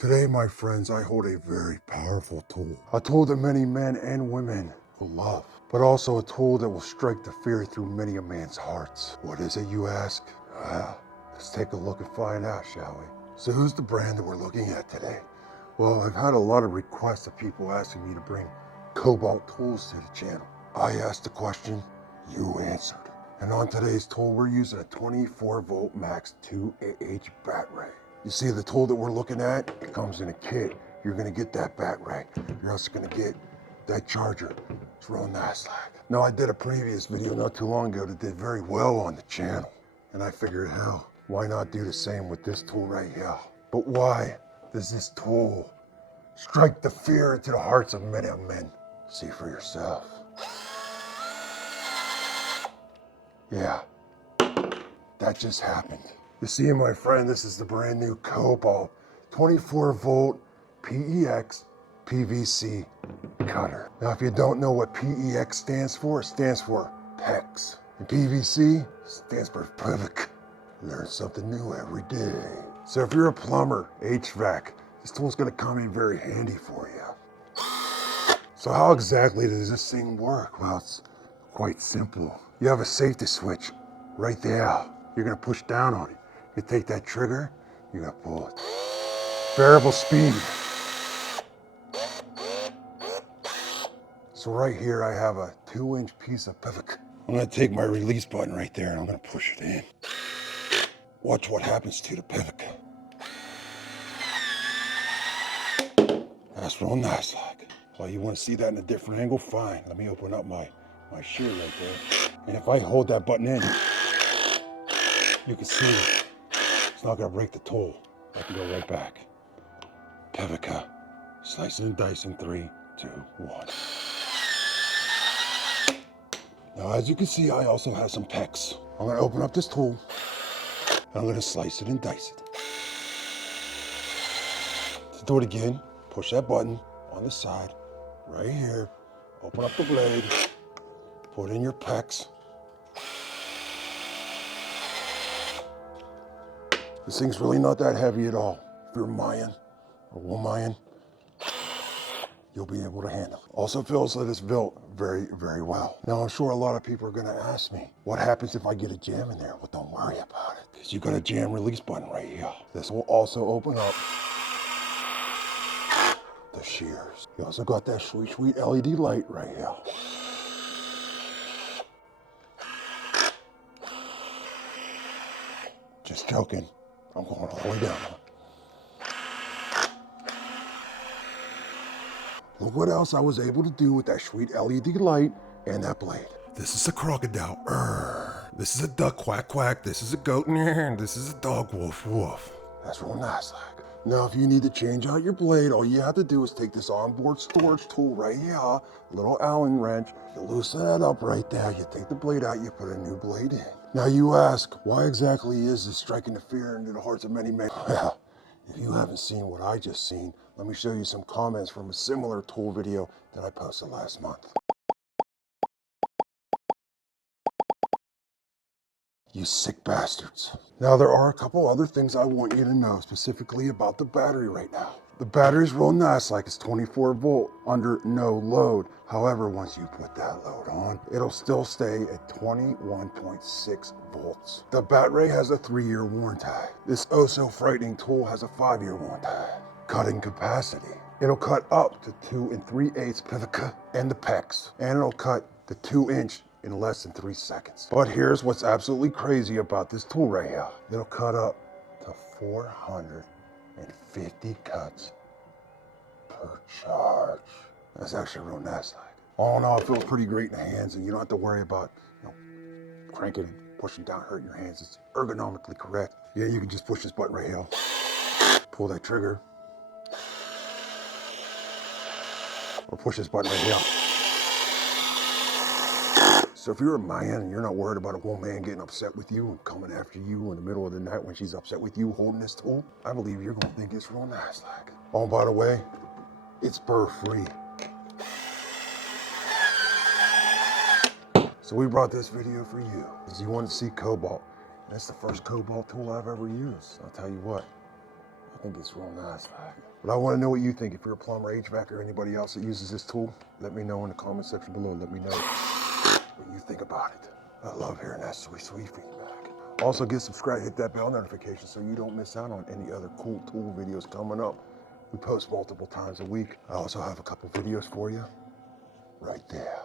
Today, my friends, I hold a very powerful tool. A tool that many men and women will love, but also a tool that will strike the fear through many a man's hearts. What is it, you ask? Well, let's take a look and find out, shall we? So who's the brand that we're looking at today? Well, I've had a lot of requests of people asking me to bring Kobalt tools to the channel. I asked the question, you answered. And on today's tool, we're using a 24 volt max 2AH battery. You see, the tool that we're looking at, it comes in a kit. You're gonna get that battery. You're also gonna get that charger. It's real nice like. Now, I did a previous video not too long ago that did very well on the channel. And I figured, hell, why not do the same with this tool right here? But why does this tool strike the fear into the hearts of many men? See for yourself. Yeah, that just happened. You see, my friend, this is the brand new Kobalt 24 volt PEX PVC cutter. Now, if you don't know what PEX stands for, it stands for PEX. And PVC stands for PVC. Learn something new every day. So if you're a plumber, HVAC, this tool's gonna come in very handy for you. So how exactly does this thing work? Well, it's quite simple. You have a safety switch right there. You're gonna push down on it. You take that trigger, you're gonna pull it. Variable speed. So right here I have a 2-inch piece of PVC. I'm gonna take my release button right there and I'm gonna push it in. Watch what happens to the PVC. That's real nice like. Well, you wanna see that in a different angle? Fine, let me open up my shear right there. And if I hold that button in, you can see it's not gonna break the tool. I can go right back. PVC. Slicing and dicing. 3, 2, 1. Now, as you can see, I also have some PEX. I'm gonna open up this tool. And I'm gonna slice it and dice it. To do it again, push that button on the side, right here. Open up the blade. Put in your PEX. This thing's really not that heavy at all. If you're a Mayan or Womayan, you'll be able to handle it. Also feels that it's built very, very well. Now, I'm sure a lot of people are gonna ask me, what happens if I get a jam in there? Well, don't worry about it, because you got a jam release button right here. This will also open up the shears. You also got that sweet, sweet LED light right here. Just joking. I'm going all the way down. Look what else I was able to do with that sweet LED light and that blade. This is a crocodile. This is a duck. Quack, quack. This is a goat. This is a dog. Woof, woof. That's real nice like. Now, if you need to change out your blade, all you have to do is take this onboard storage tool right here, a little Allen wrench. You loosen that up right there. You take the blade out, you put a new blade in. Now you ask, why exactly is this striking the fear into the hearts of many men? Well, if you haven't seen what I just seen, let me show you some comments from a similar tool video that I posted last month. You sick bastards. Now, there are a couple other things I want you to know specifically about the battery right now. The battery's real nice, like it's 24 volt under no load. However, once you put that load on, it'll still stay at 21.6 volts. The battery has a 3-year warranty. This oh so frightening tool has a 5-year warranty. Cutting capacity. It'll cut up to 2 3/8 PVC and the PEX, and it'll cut the 2-inch in less than 3 seconds. But here's what's absolutely crazy about this tool right here. It'll cut up to 450 cuts per charge. That's actually real nice like. All in all, it feels pretty great in the hands, and you don't have to worry about, cranking and pushing down, hurting your hands. It's ergonomically correct. Yeah, you can just push this button right here. Pull that trigger. Or push this button right here. So if you're a man and you're not worried about a woman getting upset with you and coming after you in the middle of the night when she's upset with you holding this tool, I believe you're gonna think it's real nice like. Oh, by the way, it's burr free. So we brought this video for you, because you wanted to see Kobalt. And it's the first Kobalt tool I've ever used. I'll tell you what, think it's real nice. But I want to know what you think. If you're a plumber, HVAC, or anybody else that uses this tool, let me know in the comment section below. Let me know what you think about it. I love hearing that sweet, sweet feedback. Also, get subscribed, hit that bell notification so you don't miss out on any other cool tool videos coming up. We post multiple times a week. I also have a couple videos for you right there.